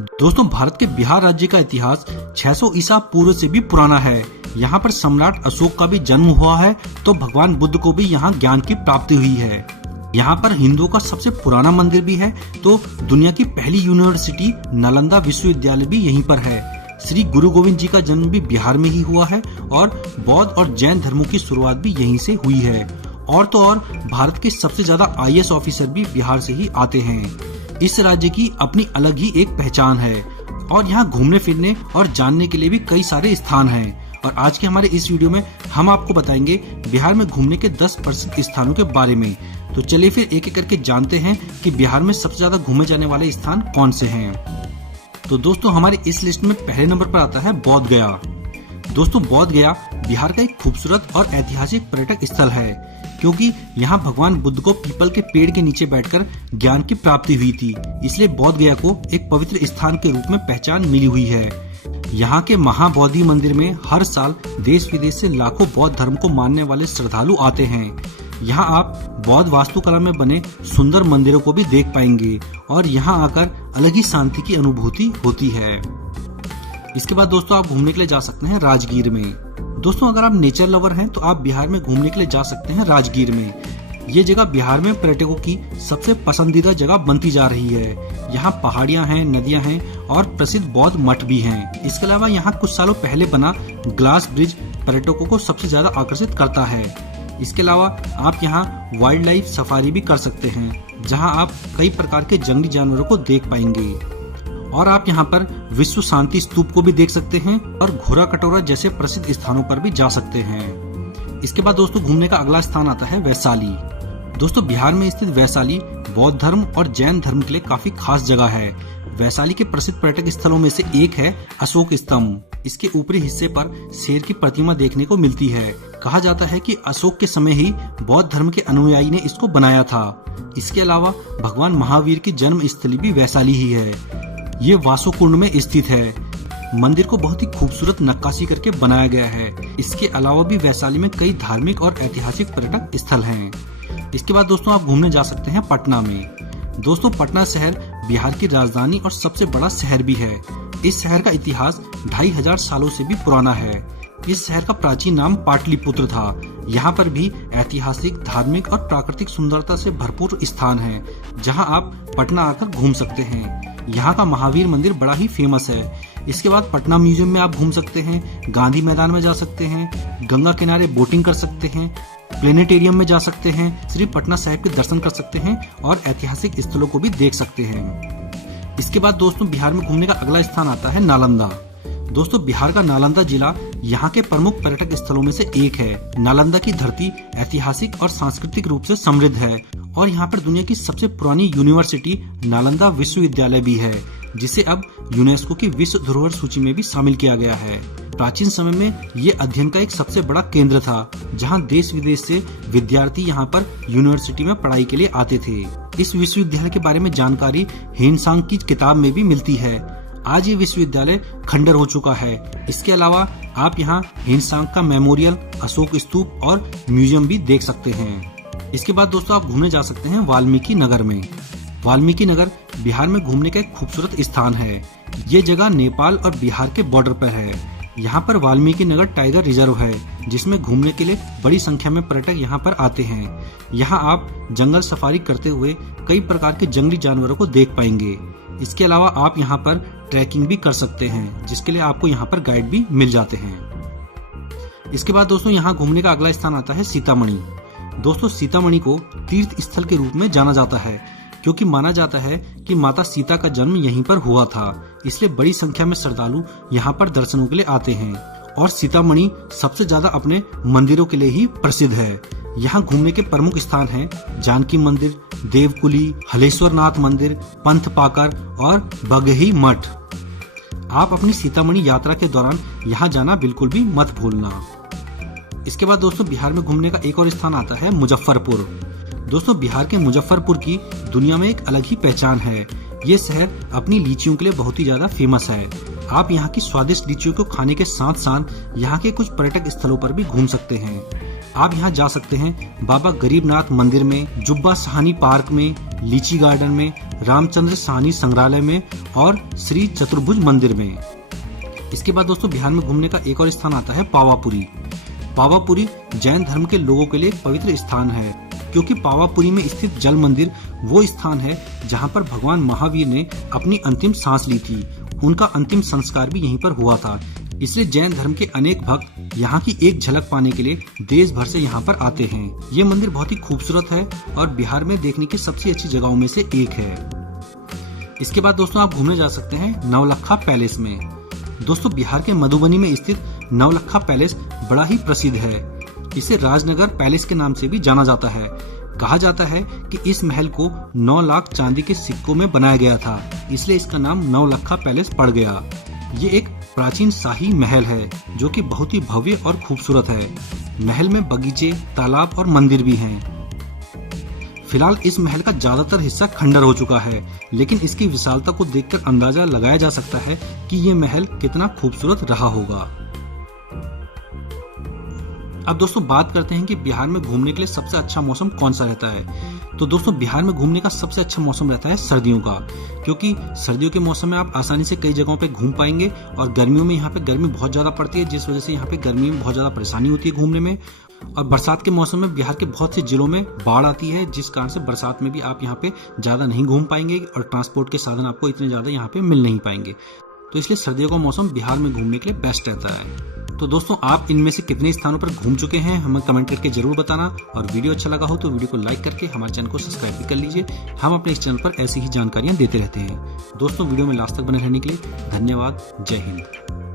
दोस्तों भारत के बिहार राज्य का इतिहास 600 ईसा पूर्व से भी पुराना है। यहाँ पर सम्राट अशोक का भी जन्म हुआ है, तो भगवान बुद्ध को भी यहाँ ज्ञान की प्राप्ति हुई है। यहाँ पर हिंदुओं का सबसे पुराना मंदिर भी है, तो दुनिया की पहली यूनिवर्सिटी नालंदा विश्वविद्यालय भी यहीं पर है। श्री गुरु गोविंद जी का जन्म भी बिहार में ही हुआ है और बौद्ध और जैन धर्मों की शुरुआत भी यहीं से हुई है। और तो और भारत के सबसे ज्यादा IAS ऑफिसर भी बिहार से ही आते हैं। इस राज्य की अपनी अलग ही एक पहचान है और यहाँ घूमने फिरने और जानने के लिए भी कई सारे स्थान हैं। और आज के हमारे इस वीडियो में हम आपको बताएंगे बिहार में घूमने के 10 प्रसिद्ध स्थानों के बारे में। तो चलिए फिर एक एक करके जानते हैं कि बिहार में सबसे ज्यादा घूमे जाने वाले स्थान कौन से हैं। तो दोस्तों हमारे इस लिस्ट में पहले नंबर पर आता है बोध गया। दोस्तों बोध गया बिहार का एक खूबसूरत और ऐतिहासिक पर्यटक स्थल है, क्योंकि यहाँ भगवान बुद्ध को पीपल के पेड़ के नीचे बैठकर ज्ञान की प्राप्ति हुई थी, इसलिए बोध गया को एक पवित्र स्थान के रूप में पहचान मिली हुई है। यहाँ के महाबोधि मंदिर में हर साल देश विदेश से लाखों बौद्ध धर्म को मानने वाले श्रद्धालु आते हैं। यहाँ आप बौद्ध वास्तुकला में बने सुंदर मंदिरों को भी देख पाएंगे और यहाँ आकर अलग ही शांति की अनुभूति होती है। इसके बाद दोस्तों आप घूमने के लिए जा सकते हैं राजगीर में। दोस्तों अगर आप नेचर लवर हैं तो आप बिहार में घूमने के लिए जा सकते हैं राजगीर में। ये जगह बिहार में पर्यटकों की सबसे पसंदीदा जगह बनती जा रही है। यहाँ पहाड़ियाँ हैं, नदियाँ हैं और प्रसिद्ध बौद्ध मठ भी हैं। इसके अलावा यहाँ कुछ सालों पहले बना ग्लास ब्रिज पर्यटकों को सबसे ज्यादा आकर्षित करता है। इसके अलावा आप यहाँ वाइल्ड लाइफ सफारी भी कर सकते हैं, जहाँ आप कई प्रकार के जंगली जानवरों को देख पाएंगे। और आप यहाँ पर विश्व शांति स्तूप को भी देख सकते हैं और घोड़ा कटोरा जैसे प्रसिद्ध स्थानों पर भी जा सकते हैं। इसके बाद दोस्तों घूमने का अगला स्थान आता है वैशाली। दोस्तों बिहार में स्थित वैशाली बौद्ध धर्म और जैन धर्म के लिए काफी खास जगह है। वैशाली के प्रसिद्ध पर्यटक स्थलों में से एक है अशोक स्तंभ। इसके ऊपरी हिस्से पर शेर की प्रतिमा देखने को मिलती है। कहा जाता है कि अशोक के समय ही बौद्ध धर्म के अनुयायी ने इसको बनाया था। इसके अलावा भगवान महावीर की जन्म स्थली भी वैशाली ही है। ये वासुकुंड में स्थित है। मंदिर को बहुत ही खूबसूरत नक्काशी करके बनाया गया है। इसके अलावा भी वैशाली में कई धार्मिक और ऐतिहासिक पर्यटक स्थल हैं। इसके बाद दोस्तों आप घूमने जा सकते हैं पटना में। दोस्तों पटना शहर बिहार की राजधानी और सबसे बड़ा शहर भी है। इस शहर का इतिहास 2500 सालों से भी पुराना है। इस शहर का प्राचीन नाम पाटलिपुत्र था। यहाँ पर भी ऐतिहासिक, धार्मिक और प्राकृतिक सुंदरता से भरपूर स्थान है, जहाँ आप पटना आकर घूम सकते हैं। यहाँ का महावीर मंदिर बड़ा ही फेमस है। इसके बाद पटना म्यूजियम में आप घूम सकते हैं, गांधी मैदान में जा सकते हैं, गंगा किनारे बोटिंग कर सकते हैं, प्लेनेटेरियम में जा सकते हैं, श्री पटना साहिब के दर्शन कर सकते हैं और ऐतिहासिक स्थलों को भी देख सकते हैं। इसके बाद दोस्तों बिहार में घूमने का अगला स्थान आता है नालंदा। दोस्तों बिहार का नालंदा जिला यहाँ के प्रमुख पर्यटक स्थलों में से एक है। नालंदा की धरती ऐतिहासिक और सांस्कृतिक रूप से समृद्ध है और यहाँ पर दुनिया की सबसे पुरानी यूनिवर्सिटी नालंदा विश्वविद्यालय भी है, जिसे अब यूनेस्को की विश्व धरोहर सूची में भी शामिल किया गया है। प्राचीन समय में ये अध्ययन का एक सबसे बड़ा केंद्र था, जहाँ देश विदेश से विद्यार्थी यहाँ पर यूनिवर्सिटी में पढ़ाई के लिए आते थे। इस विश्वविद्यालय के बारे में जानकारी हेनसांग की किताब में भी मिलती है। आज ये विश्वविद्यालय खंडर हो चुका है। इसके अलावा आप यहाँ हेनसांग का मेमोरियल, अशोक स्तूप और म्यूजियम भी देख सकते हैं। इसके बाद दोस्तों आप घूमने जा सकते हैं वाल्मीकि नगर में। वाल्मीकि नगर बिहार में घूमने का एक खूबसूरत स्थान है। ये जगह नेपाल और बिहार के बॉर्डर पर है। यहाँ पर वाल्मीकि नगर टाइगर रिजर्व है, जिसमें घूमने के लिए बड़ी संख्या में पर्यटक यहाँ पर आते हैं। यहाँ आप जंगल सफारी करते हुए कई प्रकार के जंगली जानवरों को देख पाएंगे। इसके अलावा आप यहाँ पर ट्रैकिंग भी कर सकते हैं, जिसके लिए आपको यहाँ पर गाइड भी मिल जाते हैं। इसके बाद दोस्तों यहाँ घूमने का अगला स्थान आता है सीतामढ़ी। दोस्तों सीतामढ़ी को तीर्थ स्थल के रूप में जाना जाता है, क्योंकि माना जाता है कि माता सीता का जन्म यहीं पर हुआ था। इसलिए बड़ी संख्या में श्रद्धालु यहाँ पर दर्शनों के लिए आते हैं और सीतामढ़ी सबसे ज्यादा अपने मंदिरों के लिए ही प्रसिद्ध है। यहाँ घूमने के प्रमुख स्थान हैं जानकी मंदिर, देवकुली, हलेश्वर नाथ मंदिर, पंथ पाकर और बगही मठ। आप अपनी सीतामढ़ी यात्रा के दौरान यहाँ जाना बिल्कुल भी मत भूलना। इसके बाद दोस्तों बिहार में घूमने का एक और स्थान आता है मुजफ्फरपुर। दोस्तों बिहार के मुजफ्फरपुर की दुनिया में एक अलग ही पहचान है। ये शहर अपनी लीचियों के लिए बहुत ही ज्यादा फेमस है। आप यहाँ की स्वादिष्ट लीचियों को खाने के साथ साथ यहाँ के कुछ पर्यटक स्थलों पर भी घूम सकते हैं। आप यहाँ जा सकते हैं बाबा गरीबनाथ मंदिर में, जुब्बा सहानी पार्क में, लीची गार्डन में रामचंद्र साहनी संग्रहालय में और श्री चतुर्भुज मंदिर में। इसके बाद दोस्तों बिहार में घूमने का एक और स्थान आता है पावापुरी। पावापुरी जैन धर्म के लोगों के लिए एक पवित्र स्थान है, क्योंकि पावापुरी में स्थित जल मंदिर वो स्थान है जहां पर भगवान महावीर ने अपनी अंतिम सांस ली थी। उनका अंतिम संस्कार भी यहीं पर हुआ था। इसलिए जैन धर्म के अनेक भक्त यहाँ की एक झलक पाने के लिए देश भर से यहाँ पर आते हैं। ये मंदिर बहुत ही खूबसूरत है और बिहार में देखने की सबसे अच्छी जगहों में से एक है। इसके बाद दोस्तों आप घूमने जा सकते हैं नवलखा पैलेस में। दोस्तों बिहार के मधुबनी में स्थित नवलखा पैलेस बड़ा ही प्रसिद्ध है। इसे राजनगर पैलेस के नाम से भी जाना जाता है। कहा जाता है कि इस महल को 9 लाख चांदी के सिक्कों में बनाया गया था, इसलिए इसका नाम नवलखा पैलेस पड़ गया। ये एक प्राचीन शाही महल है जो कि बहुत ही भव्य और खूबसूरत है। महल में बगीचे, तालाब और मंदिर भी हैं। फिलहाल इस महल का ज्यादातर हिस्सा खंडर हो चुका है, लेकिन इसकी विशालता को देखकर अंदाजा लगाया जा सकता है कि ये महल कितना खूबसूरत रहा होगा। अब दोस्तों बात करते हैं कि बिहार में घूमने के लिए सबसे अच्छा मौसम कौन सा रहता है। तो दोस्तों बिहार में घूमने का सबसे अच्छा मौसम रहता है सर्दियों का, क्योंकि सर्दियों के मौसम में आप आसानी से कई जगहों पे घूम पाएंगे। और गर्मियों में यहाँ पे गर्मी बहुत ज्यादा पड़ती है, जिस वजह से यहाँ पे गर्मी में बहुत ज्यादा परेशानी होती है घूमने में। और बरसात के मौसम में बिहार के बहुत से जिलों में बाढ़ आती है, जिस कारण से बरसात में भी आप यहाँ पे ज्यादा नहीं घूम पाएंगे और ट्रांसपोर्ट के साधन आपको इतने ज्यादा यहाँ पे मिल नहीं पाएंगे। तो इसलिए सर्दियों का मौसम बिहार में घूमने के लिए बेस्ट रहता है। तो दोस्तों आप इनमें से कितने स्थानों पर घूम चुके हैं हमें कमेंट करके जरूर बताना। और वीडियो अच्छा लगा हो तो वीडियो को लाइक करके हमारे चैनल को सब्सक्राइब भी कर लीजिए। हम अपने इस चैनल पर ऐसी ही जानकारियां देते रहते हैं। दोस्तों वीडियो में लास्ट तक बने रहने के लिए धन्यवाद। जय हिंद।